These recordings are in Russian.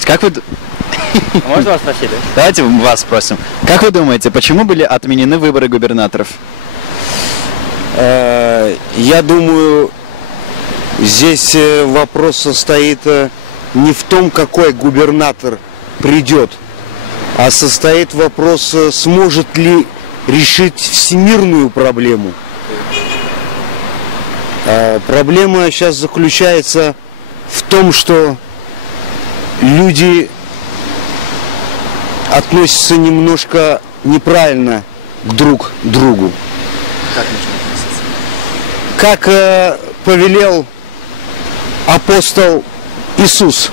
спросить, как вы... Можно вас спросить, да? Давайте вас спросим. Как вы думаете, почему были отменены выборы губернаторов? Я думаю, здесь вопрос состоит не в том, какой губернатор придет, а состоит вопрос, сможет ли решить всемирную проблему. Проблема сейчас заключается в том, что люди относятся немножко неправильно друг к другу. Как повелел апостол Иисус: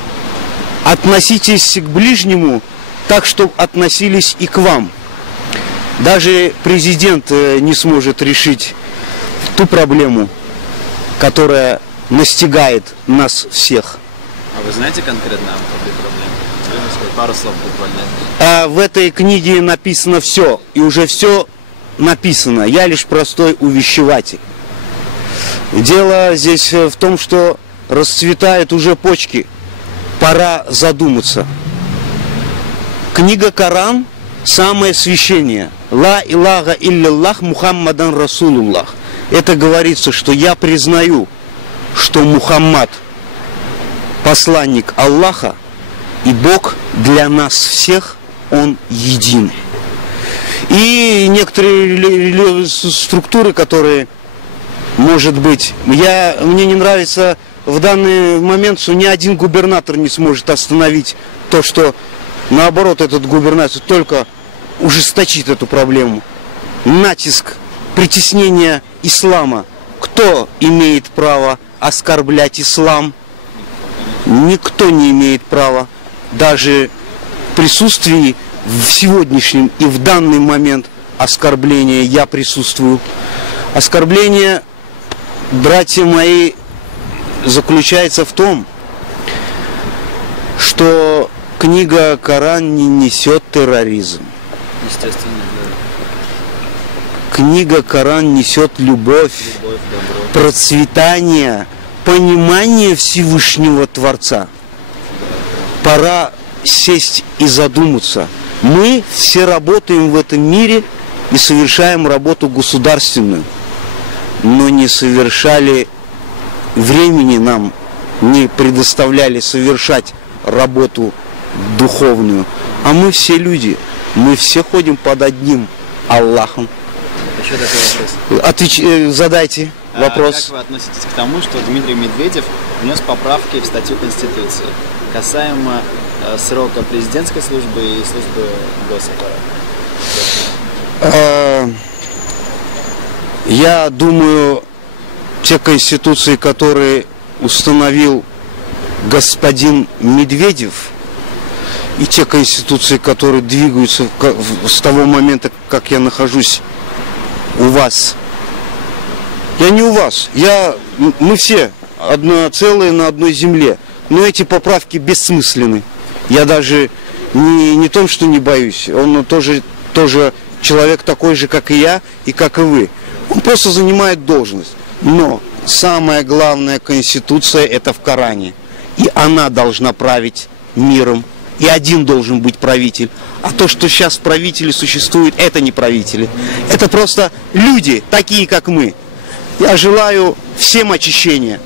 относитесь к ближнему так, чтобы относились и к вам. Даже президент не сможет решить ту проблему, которая настигает нас всех. А вы знаете конкретно о этой проблеме? Пару слов буквально. В этой книге написано все, и уже все написано. Я лишь простой увещеватель. Дело здесь в том, что расцветают уже почки. Пора задуматься. Книга Коран – самое священнее. Ла илляха илляллах Мухаммадан Расулуллах. Это говорится, что я признаю, что Мухаммад – посланник Аллаха, и Бог для нас всех, Он един. И некоторые структуры, которые, может быть, мне не нравится в данный момент, что ни один губернатор не сможет остановить то, что, наоборот, этот губернатор только ужесточит эту проблему. Натиск, притеснение ислама. Кто имеет право оскорблять ислам? Никто не имеет права. Даже в присутствии в сегодняшнем и в данный момент оскорбления я присутствую. Оскорбление, братья мои, заключается в том, что книга Коран не несет терроризм. Естественно, да. Книга Коран несет любовь, процветание, понимание Всевышнего Творца. Пора сесть и задуматься. Мы все работаем в этом мире и совершаем работу государственную, но не совершали, времени нам не предоставляли совершать работу духовную. А мы все люди, мы все ходим под одним Аллахом. Еще такой вопрос. Задайте вопрос. Как вы относитесь к тому, что Дмитрий Медведев внес поправки в статью Конституции касаемо срока президентской службы и службы госаппарата? Я думаю, те конституции, которые установил господин Медведев, и те конституции, которые двигаются с того момента, как я нахожусь у вас. Я не у вас, мы все одно целое на одной земле. Но эти поправки бессмысленны. Я даже не том, что не боюсь. Он тоже человек такой же, как и я, и как и вы. Он просто занимает должность. Но самая главная конституция — это в Коране. И она должна править миром. И один должен быть правитель. А то, что сейчас правители существуют, это не правители. Это просто люди, такие как мы. Я желаю всем очищения.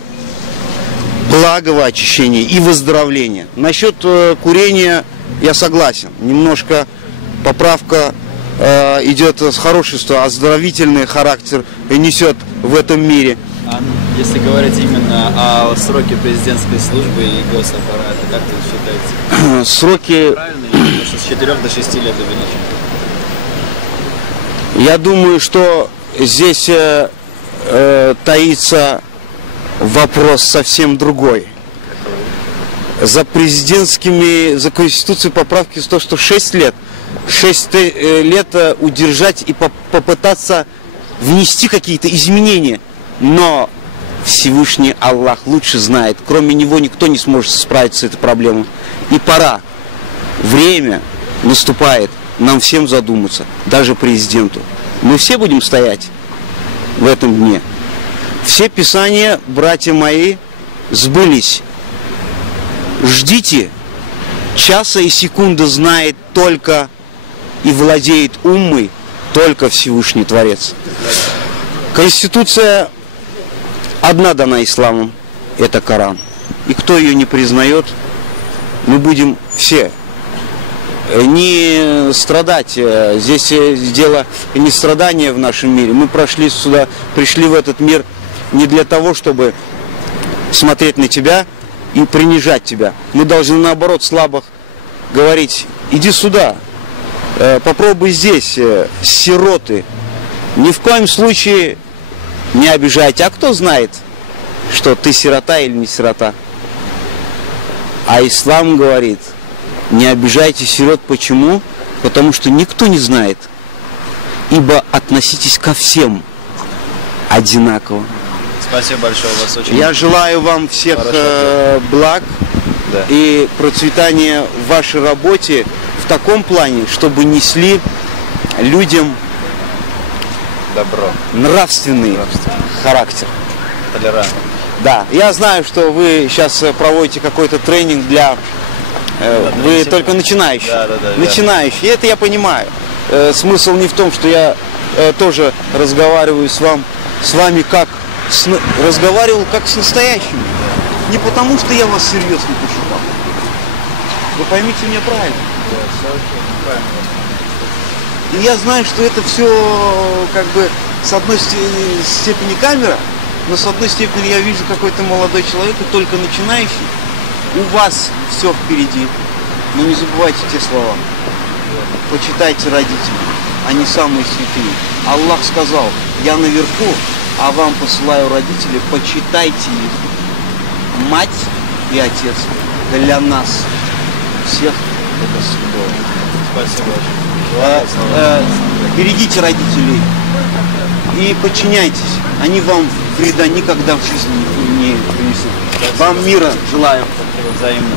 Благого очищения и выздоровления. Насчет курения я согласен. Немножко поправка идет с хорошего, оздоровительный характер несет в этом мире. А если говорить именно о сроке президентской службы и госаппарата, как вы считаете? Сроки... Правильно, с 4 до 6 лет увеличить? Я думаю, что здесь таится вопрос совсем другой. За конституцией поправки то, что 6 лет удержать и попытаться внести какие-то изменения. Но Всевышний Аллах лучше знает. Кроме него никто не сможет справиться с этой проблемой. И пора. Время наступает нам всем задуматься, даже президенту. Мы все будем стоять в этом дне. Все писания, братья мои, сбылись. Ждите часа и секунды знает только и владеет умой только Всевышний Творец. Конституция одна дана исламом, это Коран. И кто ее не признает, мы будем все не страдать. Здесь дело не страдания в нашем мире. Мы пришли в этот мир не для того, чтобы смотреть на тебя и принижать тебя. Мы должны наоборот слабых говорить: иди сюда, попробуй здесь, сироты. Ни в коем случае не обижайте. А кто знает, что ты сирота или не сирота? А ислам говорит: не обижайте сирот. Почему? Потому что никто не знает. Ибо относитесь ко всем одинаково. Спасибо большое, у вас очень... Я желаю вам всех благ и процветания в вашей работе в таком плане, чтобы несли людям добро, нравственный характер. толерантность. Да, я знаю, что вы сейчас проводите какой-то тренинг для... вы только начинающие. Да. Начинающие, это я понимаю. Смысл не в том, что я тоже разговариваю с вами как... разговаривал как с настоящими. Не потому, что я вас серьезно посчитал. Вы поймите меня правильно. И я знаю, что это все как бы с одной степени камера, но с одной степени я вижу какой-то молодой человек, и только начинающий. У вас все впереди. Но не забывайте те слова. Почитайте родителей. Они самые святые. Аллах сказал: я наверху, а вам посылаю родителей, почитайте их. Мать и отец для нас всех это святое. Спасибо. Берегите родителей и подчиняйтесь. Они вам вреда никогда в жизни не принесут. Вам мира желаю. Взаимно.